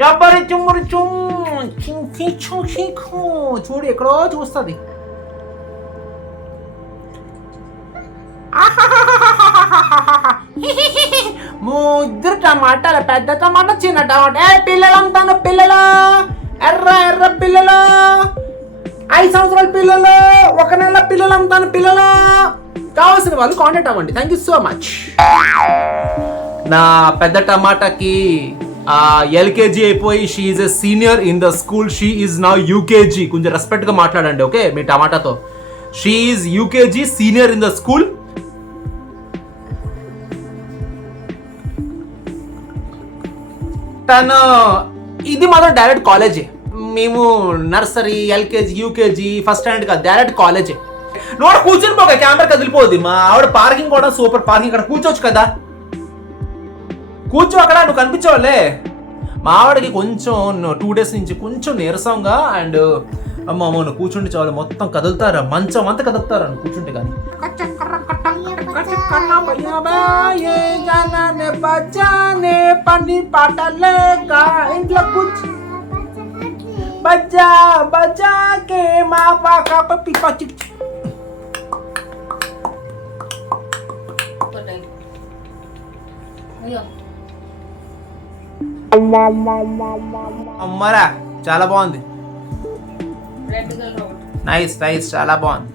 జబ్బరి చుమ్మరి చూడు ఎక్కడో చూస్తుంది. ముగ్గురు టమాటాలు, పెద్ద టమాటా చిన్న టమాటా. ఏ పిల్లలు అమ్ముతాను, పిల్లలు ఎర్ర ఎర్ర పిల్లలు, 5 సంవత్సరాల పిల్లలు, 1 నెల పిల్లలు అమ్ముతాను. పిల్లలు కావాల్సిన వాళ్ళు కాంటాక్ట్ అవ్వండి. Thank you so much. నా పెద్ద టమాటాకి ఎల్కేజీ అయిపోయి she is a senior in the school. She is now UKG. కొంచెం రెస్పెక్ట్ గా మాట్లాడండి ఓకే మీ టమాటాతో. She is UKG senior in the school. తను ఇది మాత్రం డైరెక్ట్ కాలేజే. మేము nursery, LKG, UKG, first standard కాదు, డైరెక్ట్ కాలేజే. నువ్వు కూర్చొని పోక కెమెరా కదిలిపోద్ది. మా ఆవిడ పార్కింగ్ కూడా సూపర్ పార్కింగ్. ఇక్కడ కూర్చోవచ్చు కదా, కూర్చో అక్కడ. నువ్వు కనిపించవాలే. మా ఆవిడకి కొంచెం 2 days నుంచి కొంచెం నీరసంగా అండ్ అమ్మ నువ్వు కూర్చుంటే చాలు మొత్తం కదులుతారా, మంచం అంతా కదులుతారా నువ్వు కూర్చుంటే. కానీ పని పాట లేక ఇంట్లో కూర్చు బజ్జా బజ్జాకే మా పాక పచ్చి అమ్మరా. చాలా బాగుంది. నైస్ నైస్, చాలా బాగుంది.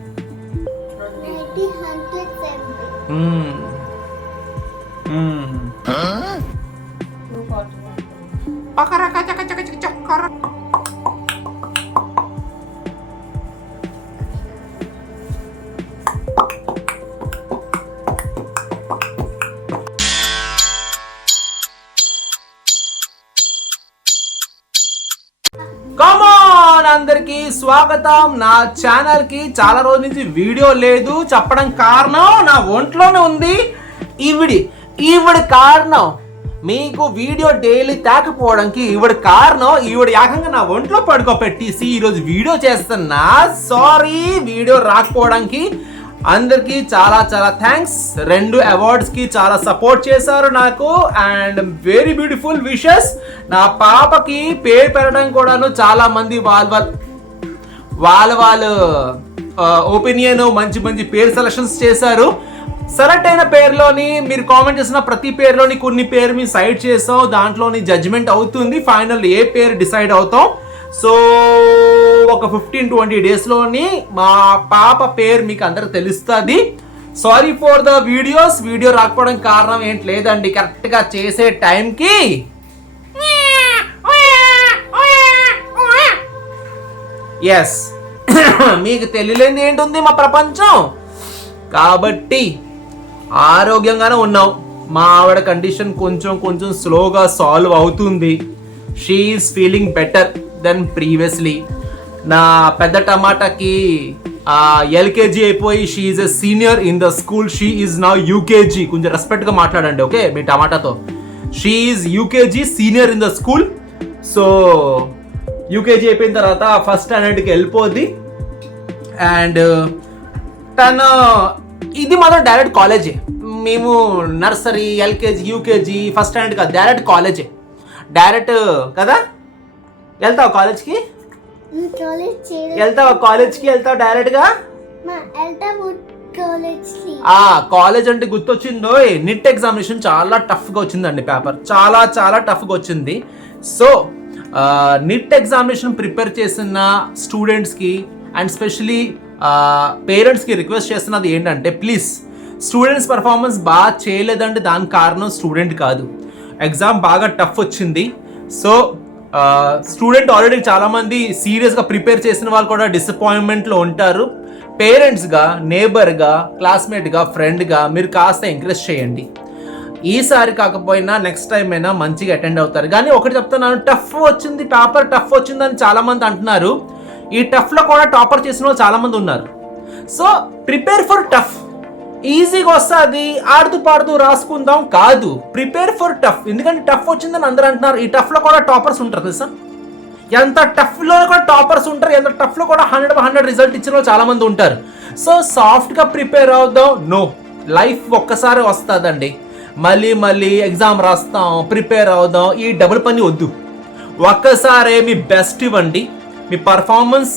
అందరికి స్వాగతం నా ఛానల్ కి. చాలా రోజుల నుంచి వీడియో లేదు. చెప్పడం కారణం నా ఒంట్లోనే ఉంది ఈవిడ కారణం. మీకు వీడియో డైలీ తాకపోవడానికి ఈవిడ కారణం. ఈవిడ ఏకంగా నా ఒంట్లో పడుకోబెట్టేసి ఈరోజు వీడియో చేస్తున్నా. సారీ వీడియో రాకపోవడానికి. అందరికి చాలా చాలా థ్యాంక్స్. 2 అవార్డ్స్ కి చాలా సపోర్ట్ చేశారు నాకు అండ్ వెరీ బ్యూటిఫుల్ విషెస్. నా పాపకి పేరు పెట్టడం కూడాను చాలా మంది వాళ్ళ ఒపీనియన్ మంచి మంచి పేరు సెలక్షన్స్ చేశారు. సెలెక్ట్ అయిన పేరులోని మీరు కామెంట్ చేసిన ప్రతి పేరులోని కొన్ని పేరు మేము సైడ్ చేసాం. దాంట్లోని జడ్జిమెంట్ అవుతుంది. ఫైనల్ ఏ పేరు డిసైడ్ అవుతాం. సో ఒక 15-20 డేస్లోని మా పాప పేరు మీకు అందరికి తెలుస్తుంది. సారీ ఫర్ ద వీడియో రాకపోవడం కారణం ఏంటి లేదండి, కరెక్ట్గా చేసే టైంకి ఎస్ మీకు తెలియలేంది ఏంటుంది మా ప్రపంచం. కాబట్టి ఆరోగ్యంగానే ఉన్నాం. మా ఆవిడ కండిషన్ కొంచెం స్లోగా సాల్వ్ అవుతుంది. She is feeling better than previously. నా పెద్ద టమాటాకి ఎల్కేజీ అయిపోయి she is a senior in the school. She is now UKG. కొంచెం రెస్పెక్ట్ గా మాట్లాడండి ఓకే మీ టమాటాతో. She is UKG senior in the school. So UKG అయిపోయిన తర్వాత ఫస్ట్ స్టాండర్డ్కి వెళ్ళిపోద్ది. అండ్ తను ఇది మాత్రం డైరెక్ట్ కాలేజే. మేము nursery, LKG, UKG, first standard కాదు, డైరెక్ట్ కాలేజే. డైరెక్ట్ కదా. వెళ్తావు కాలేజ్కి? వెళ్తావా కాలేజ్కి? వెళ్తావు డైరెక్ట్ గా? కాలేజ్ అంటే గుర్తొచ్చిందో, నిట్ ఎగ్జామినేషన్ చాలా టఫ్ గా వచ్చిందండి. పేపర్ చాలా చాలా టఫ్ గా వచ్చింది. సో నిట్ ఎగ్జామినేషన్ ప్రిపేర్ చేసిన స్టూడెంట్స్కి అండ్ స్పెషలీ పేరెంట్స్కి రిక్వెస్ట్ చేస్తున్నది ఏంటంటే, ప్లీజ్ స్టూడెంట్స్ పర్ఫార్మెన్స్ బాగా చేయలేదంటే దానికి కారణం స్టూడెంట్ కాదు. ఎగ్జామ్ బాగా టఫ్ వచ్చింది. సో స్టూడెంట్ ఆల్రెడీ చాలామంది సీరియస్గా ప్రిపేర్ చేసిన వాళ్ళు కూడా డిసప్పాయింట్మెంట్లో ఉంటారు. పేరెంట్స్గా, నేబర్గా, క్లాస్మేట్గా, ఫ్రెండ్గా మీరు కాస్త ఎంకరేజ్ చేయండి. ఈసారి కాకపోయినా నెక్స్ట్ టైం అయినా మంచిగా అటెండ్ అవుతారు. కానీ ఒకటి చెప్తున్నాను, టఫ్ వచ్చింది, పేపర్ టఫ్ వచ్చిందని చాలామంది అంటున్నారు. ఈ టఫ్లో కూడా టాపర్ చేసిన వాళ్ళు చాలామంది ఉన్నారు. So prepare for tough. ఈజీగా వస్తుంది, ఆడుతూ పాడుతూ రాసుకుందాం కాదు, ప్రిపేర్ ఫర్ టఫ్. ఎందుకంటే టఫ్ వచ్చిందని అందరూ అంటున్నారు. ఈ టఫ్లో కూడా టాపర్స్ ఉంటారు తెలుసా. ఎంత టఫ్లో కూడా టాపర్స్ ఉంటారు, ఎంత టఫ్లో కూడా 100/100 రిజల్ట్ ఇచ్చిన వాళ్ళు చాలామంది ఉంటారు. సో సాఫ్ట్గా ప్రిపేర్ అవుదాం. నో, లైఫ్ ఒక్కసారి వస్తుందండి. మళ్ళీ ఎగ్జామ్ రాస్తాం, ప్రిపేర్ అవుదాం, ఈ డబుల్ పని వద్దు. ఒక్కసారే మీ బెస్ట్ ఇవ్వండి, మీ పర్ఫార్మెన్స్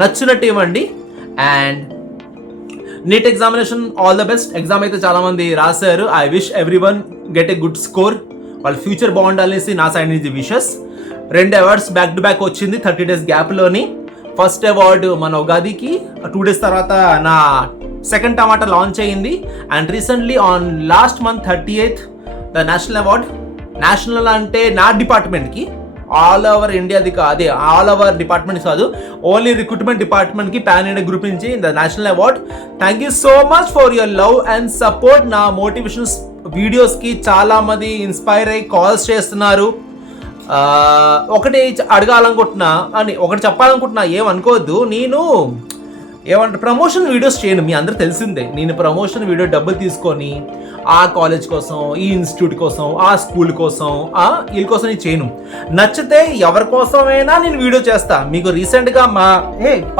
నచ్చినట్టు ఇవ్వండి. And neat examination all the best. Exam అయితే చాలామంది రాశారు. I wish every one get a good score. వాళ్ళ ఫ్యూచర్ బాగుండాలనేసి నా సైడ్ నుంచి wishes. 2 awards back to back వచ్చింది 30 days గ్యాప్లోని. ఫస్ట్ అవార్డు మన ఉగాదికి, 2 days తర్వాత నా సెకండ్ టమాటా లాంచ్ అయ్యింది. And recently on last month 38th the national award. National అంటే నా డిపార్ట్మెంట్కి, ఆల్ ఓవర్ ఇండియాది అదే ఆల్ ఓవర్ డిపార్ట్మెంట్ కాదు, ఓన్లీ రిక్రూట్మెంట్ డిపార్ట్మెంట్కి పాన్ ఇండియా గ్రూప్ నుంచి the national award. Thank you so much for your love and support. నా motivation వీడియోస్కి చాలామంది ఇన్స్పైర్ అయ్యి కాల్స్ చేస్తున్నారు. ఒకటి అడగాలనుకుంటున్నా అని ఒకటి చెప్పాలనుకుంటున్నా, ఏమనుకోవద్దు. నేను ఏమంటారు ప్రమోషన్ వీడియోస్ చేయను, మీ అందరూ తెలిసిందే. నేను ప్రమోషన్ వీడియో డబ్బులు తీసుకొని ఆ కాలేజ్ కోసం, ఈ ఇన్స్టిట్యూట్ కోసం, ఆ స్కూల్ కోసం, వీళ్ళ కోసం నేను చేయను. నచ్చితే ఎవరి కోసమైనా నేను వీడియో చేస్తా. మీకు రీసెంట్గా మా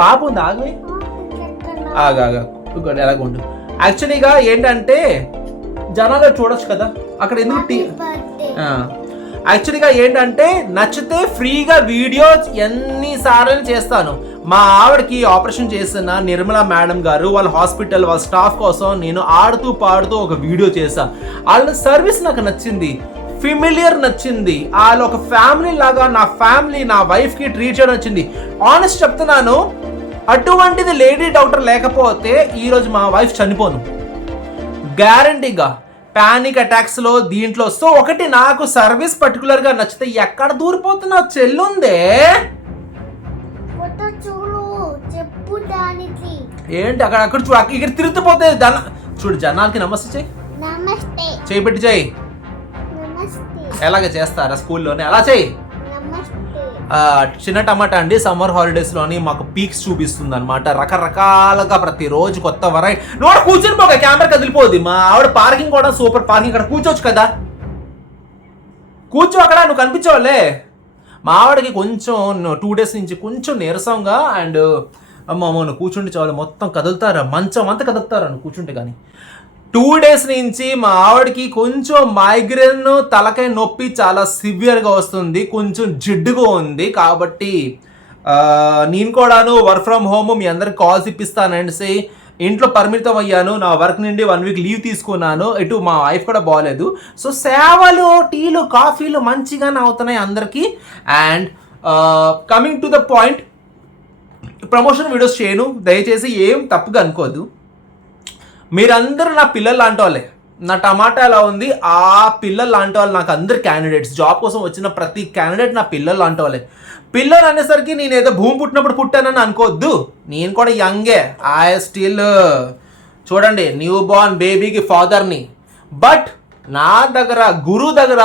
పాప ఉంది, ఆగా ఎలాగుండు. యాక్చువల్లీగా ఏంటంటే జనాలు చూడొచ్చు కదా అక్కడ ఎందుకు యాక్చువల్గా ఏంటంటే నచ్చితే ఫ్రీగా వీడియో ఎన్నిసార్లు చేస్తాను. మా ఆవిడకి ఆపరేషన్ చేసిన నిర్మలా మేడం గారు వాళ్ళ హాస్పిటల్ వాళ్ళ స్టాఫ్ కోసం నేను ఆడుతూ పాడుతూ ఒక వీడియో చేశాను. వాళ్ళ సర్వీస్ నాకు నచ్చింది, ఫెమిలియర్ నచ్చింది. వాళ్ళ ఒక ఫ్యామిలీ లాగా నా ఫ్యామిలీ నా వైఫ్కి ట్రీట్ చేయడం నచ్చింది. ఆనెస్ట్ చెప్తున్నాను, అటువంటిది లేడీ డాక్టర్ లేకపోతే ఈరోజు మా వైఫ్ చనిపోను గ్యారంటీగా. పానిక్ అటాక్స్ లో దీంట్లో. సో ఒకటి నాకు సర్వీస్ పర్టికులర్ గా నచ్చితే ఎక్కడ దూరిపోతున్నా చెల్లుందే ఏంటి అక్కడ అక్కడ చూడు, ఇక్కడ తిరుగుతుపోతే చూడు. జనాలకి నమస్తే చెయ్యి, చేయిపెట్టి చెయ్యి. ఎలాగ చేస్తారా స్కూల్లోనే అలా చెయ్యి. చిన్న టమాటా అండి సమ్మర్ హాలిడేస్లోని మాకు పీక్స్ చూపిస్తుంది అనమాట. రకరకాలుగా ప్రతిరోజు కొత్త వెరైటీ. నువ్వు కూర్చొని పోక కెమెరా కదిలిపోద్ది. మా ఆవిడ పార్కింగ్ కూడా సూపర్ పార్కింగ్. ఇక్కడ కూర్చోవచ్చు కదా, కూర్చో అక్కడ, నువ్వు కనిపించవాలే. మా ఆవిడకి కొంచెం 2 days నుంచి కొంచెం నీరసంగా అండ్ అమ్మ నువ్వు కూర్చుంటే చాలు మొత్తం కదులుతారా, మంచం అంతా కదులుతారా నువ్వు కూర్చుంటే. కానీ 2 days నుంచి మా ఆవిడకి కొంచెం మైగ్రేన్ తలకాయ నొప్పి చాలా సివియర్గా వస్తుంది, కొంచెం జిడ్డుగా ఉంది. కాబట్టి నేను కూడాను వర్క్ ఫ్రమ్ హోమ్ మీ అందరికి కాల్స్ ఇప్పిస్తానండి ఇంట్లో పరిమితం అయ్యాను. నా వర్క్ నుండి 1 week లీవ్ తీసుకున్నాను. ఇటు మా వైఫ్ కూడా బాగాలేదు. సో సేవలు టీలు కాఫీలు మంచిగానే అవుతున్నాయి అందరికీ. And coming to the point, promotion videos చేయను దయచేసి, ఏం తప్పుగా అనుకోదు. మీరందరూ నా పిల్లలు లాంటి వాళ్ళే. నా టమాటా ఎలా ఉంది, ఆ పిల్లలు లాంటి వాళ్ళు నాకు అందరు క్యాండిడేట్స్. జాబ్ కోసం వచ్చిన ప్రతి క్యాండిడేట్ నా పిల్లలు లాంటి వాళ్ళే. పిల్లలు అనేసరికి నేను ఏదో భూమి పుట్టినప్పుడు పుట్టానని అనుకోవద్దు. నేను కూడా యంగే, ఐ స్టిల్ చూడండి న్యూ బార్న్ బేబీకి ఫాదర్ని. బట్ నా దగ్గర గురువు దగ్గర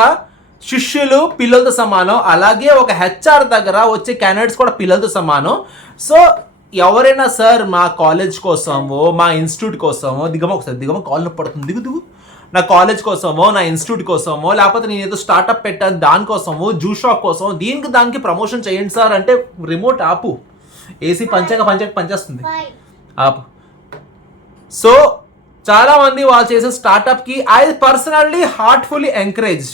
శిష్యులు పిల్లలతో సమానం, అలాగే ఒక హెచ్ఆర్ దగ్గర వచ్చే క్యాండిడేట్స్ కూడా పిల్లలతో సమానం. సో ఎవరైనా సార్ మా కాలేజ్ కోసమో మా ఇన్స్టిట్యూట్ కోసమో దిగమ కాల్ పడుతుంది దిగు నా కాలేజ్ కోసమో నా ఇన్స్టిట్యూట్ కోసమో లేకపోతే నేను ఏదో స్టార్ట్అప్ పెట్టాను దానికోసమో జ్యూస్ షాప్ కోసం దానికి ప్రమోషన్ చేయండి సార్ అంటే రిమోట్ ఆపు, ఏసీ పనిచేస్తుంది ఆపు. సో చాలామంది వాళ్ళు చేసే స్టార్ట్అప్కి ఐ పర్సనల్లీ హార్ట్ఫుల్లీ ఎంకరేజ్.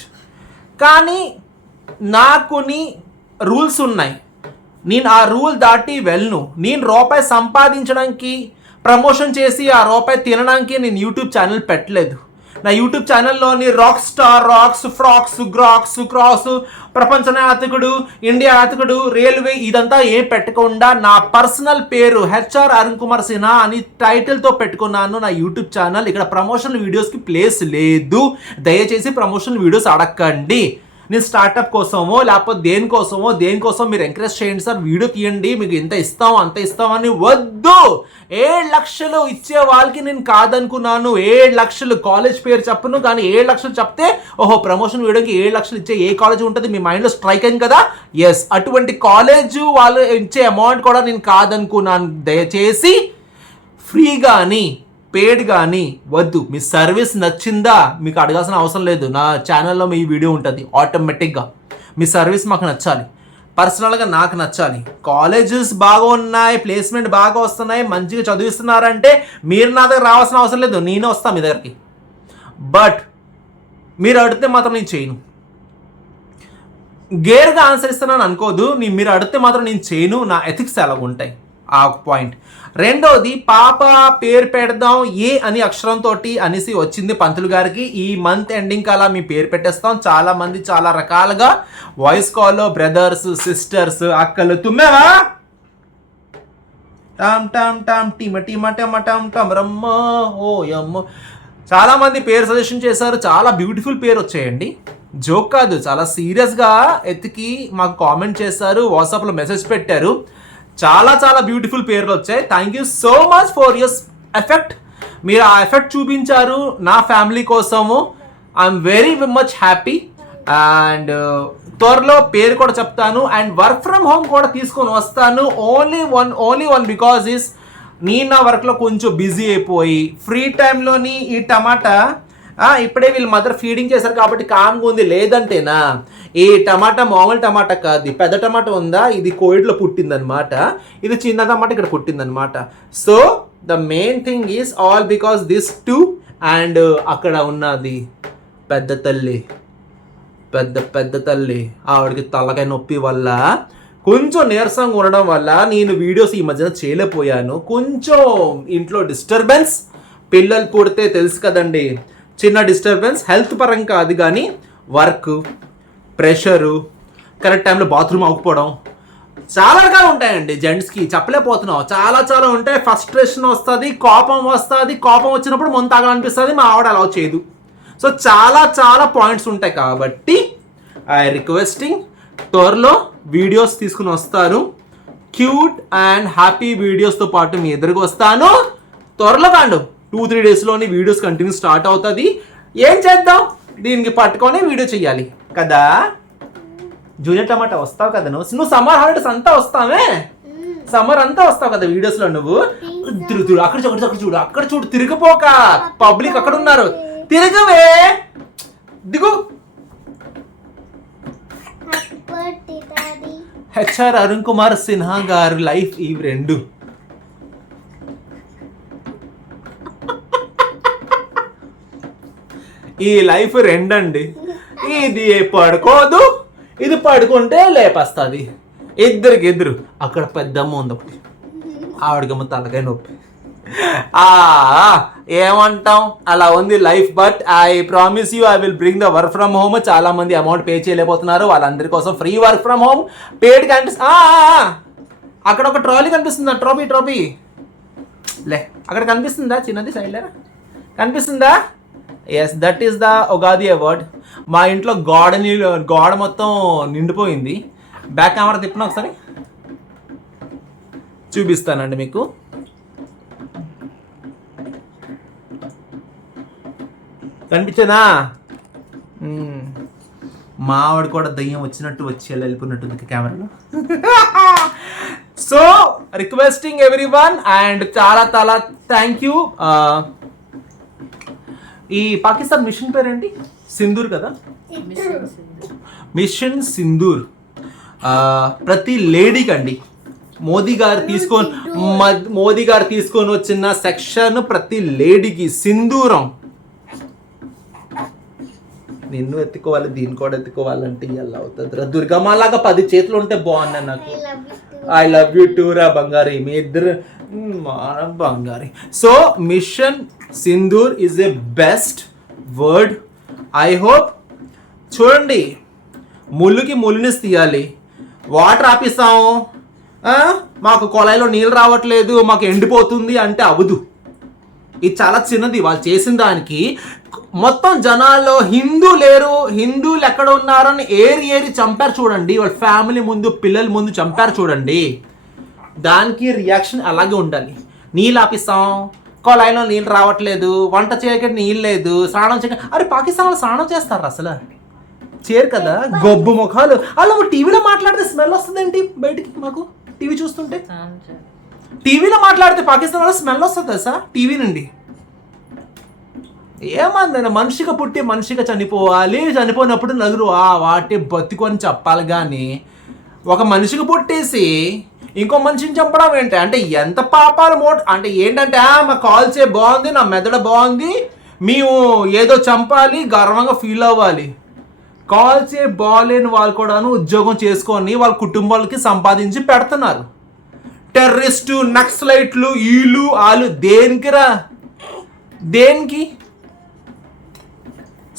కానీ నాకు రూల్స్ ఉన్నాయి, నేను ఆ రూల్ దాటి వెళ్ళను. నేను రూపాయి సంపాదించడానికి ప్రమోషన్ చేసి ఆ రూపాయి తినడానికి నేను యూట్యూబ్ ఛానల్ పెట్టలేదు. నా యూట్యూబ్ ఛానల్లోని రాక్ స్టార్, రాక్స్, ఫ్రాక్స్, గ్రాక్స్, క్రాస్, ప్రపంచ యాత్రికుడు, ఇండియా యాత్రికుడు, రైల్వే ఇదంతా ఏం పెట్టకుండా నా పర్సనల్ పేరు హెచ్ఆర్ అరుణ్ కుమార్ సిన్హా అని టైటిల్తో పెట్టుకున్నాను నా యూట్యూబ్ ఛానల్. ఇక్కడ ప్రమోషన్ వీడియోస్కి ప్లేస్ లేదు, దయచేసి ప్రమోషన్ వీడియోస్ అడగండి. నేను స్టార్ట్అప్ కోసమో లేకపోతే దేనికోసం మీరు ఎంకరేజ్ చేయండి సార్, వీడియో తీయండి, మీకు ఇంత ఇస్తాం అంత ఇస్తామని వద్దు. 7 లక్షలు ఇచ్చే వాళ్ళకి నేను కాదనుకున్నాను. 7 లక్షలు కాలేజ్ పేరు చెప్పను, కానీ 7 లక్షలు చెప్తే ఓహో ప్రమోషన్ వీడియోకి 7 లక్షలు ఇచ్చే ఏ కాలేజ్ ఉంటుంది మీ మైండ్లో స్ట్రైక్ అయింది కదా. ఎస్, అటువంటి కాలేజ్ వాళ్ళు ఇచ్చే అమౌంట్ కూడా నేను కాదనుకున్నాను. దయచేసి ఫ్రీ కానీ పేడ్ కానీ వద్దు. మీ సర్వీస్ నచ్చిందా మీకు అడగాల్సిన అవసరం లేదు, నా ఛానల్లో మీ వీడియో ఉంటుంది ఆటోమేటిక్గా. మీ సర్వీస్ మాకు నచ్చాలి, పర్సనల్గా నాకు నచ్చాలి. కాలేజెస్ బాగా ఉన్నాయి, ప్లేస్మెంట్ బాగా వస్తున్నాయి, మంచిగా చదివిస్తున్నారంటే మీరు నా దగ్గర రావాల్సిన అవసరం లేదు, నేనే వస్తాను మీ దగ్గరికి. బట్ మీరు అడిగితే మాత్రం నేను చేయను. గేర్గా ఆన్సర్ ఇస్తున్నాను అనుకోదు, మీరు అడిగితే మాత్రం నేను చేయను, నా ఎథిక్స్ ఎలా ఉంటాయి ఆ ఒక పాయింట్. రెండోది, పాప పేరు పెడదాం ఏ అని అక్షరంతో అనేసి వచ్చింది పంతులు గారికి. ఈ మంత్ ఎండింగ్ అలా మీ పేరు పెట్టేస్తాం. చాలా మంది చాలా రకాలుగా వాయిస్ కాల్లో బ్రదర్స్, సిస్టర్స్, అక్కలు తుమ్మేవా Tom Tom Tom team team టమ టమ్ టమ్ రమ్మ ఓ యమ్మ చాలా మంది పేరు సజెషన్ చేశారు. చాలా బ్యూటిఫుల్ పేరు వచ్చాయండి, జోక్ కాదు, చాలా సీరియస్గా ఎత్తికి మాకు కామెంట్ చేశారు, వాట్సాప్లో మెసేజ్ పెట్టారు. చాలా చాలా బ్యూటిఫుల్ పేర్లు వచ్చాయి. Thank you so much for your effect. మీరు ఆ ఎఫెక్ట్ చూపించారు నా ఫ్యామిలీ కోసము. I'm very much happy. And త్వరలో పేరు కూడా చెప్తాను. అండ్ వర్క్ ఫ్రమ్ హోమ్ కూడా తీసుకొని వస్తాను. ఓన్లీ వన్ బికాజ్ ఇస్ నేను నా వర్క్లో కొంచెం బిజీ అయిపోయి ఫ్రీ టైంలోని ఈ టమాటా ఇప్పుడే వీళ్ళు మదర్ ఫీడింగ్ చేశారు కాబట్టి కామ్గా ఉంది. లేదంటేనా ఈ టమాటా మామూలు టమాటా కాదు, పెద్ద టమాటా ఉందా, ఇది కోవిడ్లో పుట్టిందనమాట, ఇది చిన్న టమాటా ఇక్కడ పుట్టిందనమాట. So the main thing is all because this too. And అక్కడ ఉన్నది పెద్ద తల్లి, పెద్ద తల్లి, ఆవిడకి తలకాయ నొప్పి వల్ల కొంచెం నీరసంగా ఉండడం వల్ల నేను వీడియోస్ ఈ మధ్యన చేయలేకపోయాను. కొంచెం ఇంట్లో డిస్టర్బెన్స్, పిల్లలు పుడితే తెలుసు కదండి, చిన్న డిస్టర్బెన్స్, హెల్త్ పరంగా కాదు కానీ వర్క్ ప్రెషరు, కరెక్ట్ టైంలో బాత్రూమ్ అవ్వకపోవడం, చాలా రకాలు ఉంటాయండి జెంట్స్కి, చెప్పలేకపోతున్నాం. చాలా చాలా ఉంటాయి. ఫ్రస్ట్రేషన్ వస్తుంది, కోపం వస్తుంది, కోపం వచ్చినప్పుడు మొంత తాగాలనిపిస్తుంది, మా ఆవిడ అలా చేయదు. సో చాలా చాలా పాయింట్స్ ఉంటాయి కాబట్టి ఐ రిక్వెస్టింగ్ త్వరలో వీడియోస్ తీసుకుని వస్తాను. క్యూట్ అండ్ హ్యాపీ వీడియోస్తో పాటు మీ ఎదురుకు వస్తాను. త్వరలో కాండు 2-3 డేస్లోని వీడియోస్ కంటిన్యూ స్టార్ట్ అవుతుంది. ఏం చేద్దాం, దీనికి పట్టుకొని వీడియో చెయ్యాలి కదా. జూనియర్ టమాటా వస్తావు కదా నువ్వు సమ్మర్ హాలిడేస్ అంతా వస్తావే, సమ్మర్ అంతా వస్తావు కదా వీడియోస్లో నువ్వు. అక్కడ చూడు తిరిగిపోక, పబ్లిక్ అక్కడ ఉన్నారు, తిరగవే, దిగు. హెచ్ఆర్ అరుణ్ కుమార్ సిన్హా గారు లైఫ్ ఈ రెండు. ఈ లైఫ్ రెండండి, ఇది పడుకోదు, ఇది పడుకుంటే లేపస్తుంది. ఇద్దరు అక్కడ పెద్దమ్మ ఉంది ఒకటి, ఆవిడకమ్మ తలకాయ నొప్పి. ఏమంటాం, అలా ఉంది life. But I promise you I will bring the work from home. చాలా మంది అమౌంట్ పే చేయలేకపోతున్నారు, వాళ్ళందరి కోసం ఫ్రీ వర్క్ ఫ్రమ్ హోమ్ పేడ్ అక్కడ ఒక ట్రాలీ కనిపిస్తుందా, ట్రోఫీ లే అక్కడ కనిపిస్తుందా, చిన్నది సైడ్లో కనిపిస్తుందా? Yes, that is the Ugadi award. మా ఇంట్లో గోడ మొత్తం నిండిపోయింది. బ్యాక్ కెమెరా తిప్పిన ఒకసారి చూపిస్తానండి మీకు. కనిపించేదా? మావాడు కూడా దయ్యం వచ్చినట్టు వచ్చి వెళ్ళిపోయినట్టుంది కెమెరాలో. So requesting every one and చాలా చాలా థ్యాంక్ యూ. ఈ పాకిస్తాన్ మిషన్ పేరేంటి? సింధూర్ కదా, మిషన్ సింధూర్. ప్రతి లేడీకి అండి మోదీ గారు తీసుకొని వచ్చిన సెక్షన్ ప్రతి లేడీకి సింధూరం. నిన్ను ఎత్తుకోవాలి, దీన్ని కూడా ఎత్తుకోవాలంటే ఎలా అవుతుంది రా దుర్గమ్మలాగా 10 చేతులు ఉంటే బాగున్నా నాకు. ఐ లవ్ యూ టూ రా బంగారి, మీ ఇద్దరు బంగారి. So mission Sindoor is a best word. I hope చూడండి, ముళ్ళుకి ముళ్ళునిసి తీయాలి. వాటర్ ఆపిస్తాము, మాకు కొలాయిలో నీళ్ళు రావట్లేదు, మాకు ఎండిపోతుంది అంటే అవ్వదు. ఇది చాలా చిన్నది. వాళ్ళు చేసిన దానికి మొత్తం జనాల్లో హిందువులు ఎక్కడ ఉన్నారని ఏరి చంపారు చూడండి. వాళ్ళ ఫ్యామిలీ ముందు, పిల్లల ముందు చంపారు చూడండి. దానికి రియాక్షన్ అలాగే ఉండాలి. నీళ్ళు ఆపిస్తాం, కొలాయిలో నీళ్ళు రావట్లేదు, వంట చేయక నీళ్ళు లేదు, స్నానం చేయక. అరే పాకిస్తాన్లో స్నానం చేస్తారు అసలు? చేయరు కదా, గొబ్బు ముఖాలు. అలా టీవీలో మాట్లాడితే స్మెల్ వస్తుందేంటి బయటికి? మాకు టీవీ చూస్తుంటే టీవీలో మాట్లాడితే పాకిస్తాన్లో స్మెల్ వస్తుంది సార్ టీవీ నుండి. ఏమందైనా మనిషిగా పుట్టి మనిషిగా చనిపోవాలి. చనిపోయినప్పుడు నలుగురు వాటి బతికొని చెప్పాలి. కానీ ఒక మనిషికి పుట్టేసి ఇంకో మనిషిని చంపడం ఏంటి? అంటే ఎంత పాపాలు అంటే ఏంటంటే మా కాల్చే బాగుంది, నా మెదడు బాగుంది, మేము ఏదో చంపాలి, గర్వంగా ఫీల్ అవ్వాలి. కాల్చే బాలేని వాళ్ళు కూడాను ఉద్యోగం చేసుకొని వాళ్ళ కుటుంబాలకి సంపాదించి పెడుతున్నారు. టెర్రరిస్టు, నక్సలైట్లు, వీళ్ళు వాళ్ళు దేనికిరా? దేనికి?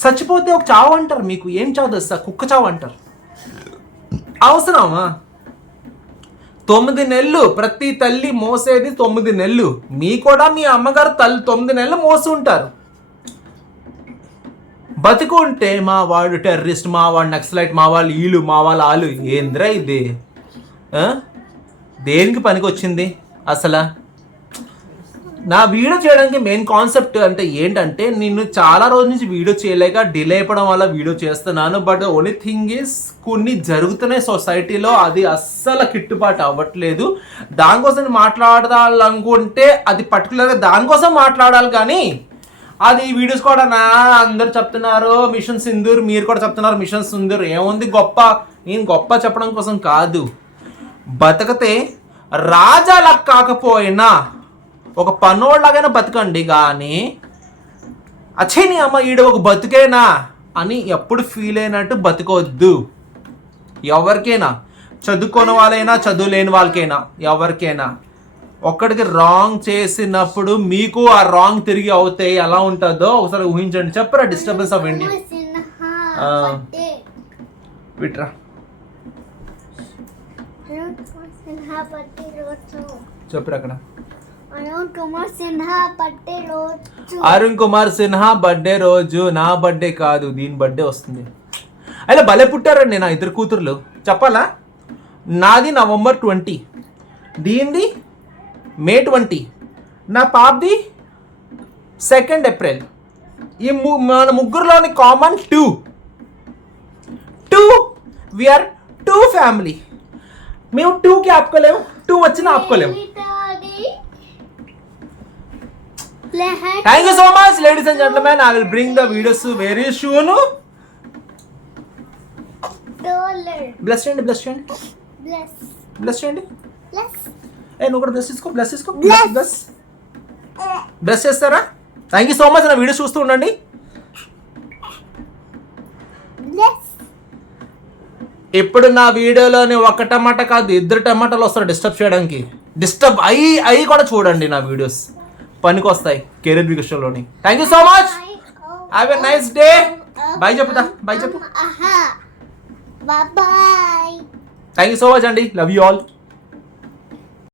చచ్చిపోతే ఒక చావు అంటారు. మీకు ఏం చావు తెలుసా? కుక్క చావు అంటారు. అవసరమా? 9 నెలలు ప్రతి తల్లి మోసేది 9 నెలలు. మీ కూడా మీ అమ్మగారు తల్లి 9 నెలలు మోసి ఉంటారు. బతుకుంటే మా వాడు టెర్రరిస్ట్, మా వాడు నక్సలైట్, మా వాళ్ళు వీళ్ళు, మా వాళ్ళు ఆలు. ఏంద్రా ఇది? దేనికి పనికి వచ్చింది అసలు? నా వీడియో చేయడానికి మెయిన్ కాన్సెప్ట్ అంటే ఏంటంటే, నేను చాలా రోజుల నుంచి వీడియో చేయలేక డిలే అయిపోవడం వల్ల వీడియో చేస్తున్నాను. బట్ ఓన్లీ థింగ్ ఈస్ కొన్ని జరుగుతున్నాయి సొసైటీలో, అది అస్సలు కిట్టుబాటు అవ్వట్లేదు. దానికోసం మాట్లాడాలనుకుంటే అది పర్టికులర్గా దానికోసం మాట్లాడాలి. కానీ అది వీడియోస్ కూడా అందరు చెప్తున్నారు మిషన్ సింధూర్, మీరు కూడా చెప్తున్నారు మిషన్ సింధూర్. ఏముంది గొప్ప? నేను గొప్ప చెప్పడం కోసం కాదు. బతకతే రాజాలా కాకపోయినా ఒక పనోళ్ళలాగైనా బతకండి. కానీ అచ్చేని అమ్మ ఈడ ఒక బతుకేనా అని ఎప్పుడు ఫీల్ అయినట్టు బతకొద్దు. ఎవరికైనా, చదువుకున్న వాళ్ళైనా చదువు లేని వాళ్ళకైనా, ఎవరికైనా ఒక్కడికి రాంగ్ చేసినప్పుడు మీకు ఆ రాంగ్ తిరిగి అవుతాయి. ఎలా ఉంటుందో ఒకసారి ఊహించండి. చెప్పరా డిస్టర్బెన్స్ ఆఫ్ ఇండియా విట్రా చెప్పరా అక్కడ. అరుణ్ కుమార్ సిన్హా బర్త్డే రోజు. నా బర్త్డే కాదు, దీని బర్త్డే వస్తుంది. అయితే భలే పుట్టారండి నా ఇద్దరు కూతుర్లు. చెప్పాలా? నాది నవంబర్ 20, దీనిది మే 20, నా పాపది 2 ఏప్రిల్. ఈ మన ముగ్గురులోని కామన్ 2. We are 2 family. మేము 2కి ఆపుకోలేము, 2 వచ్చినా ఆపుకోలేము. Thank you so much, ladies and gentlemen. I will bring the videos very soon. Bless చేయండి, bless చేయండి, bless చేయండి. నువ్వు కూడా బ్లెస్ చేసుకో, బ్లెస్ చేసుకో, బ్లెస్ చేస్తారా? Thank you so much. నా వీడియోస్ చూస్తూ ఉండండి. ఇప్పుడు నా వీడియోలోని 1 టమాటా కాదు 2 టమాటాలు వస్తారు డిస్టర్బ్ చేయడానికి. డిస్టర్బ్ అయ్యి కూడా చూడండి నా వీడియోస్, పనికి వస్తాయి కెరీర్ విషయంలోని. Thank you so much. Have a nice day. Bye చెప్పుదా, బై చెప్పు. థ్యాంక్ యూ సో మచ్ అండి. Love you all.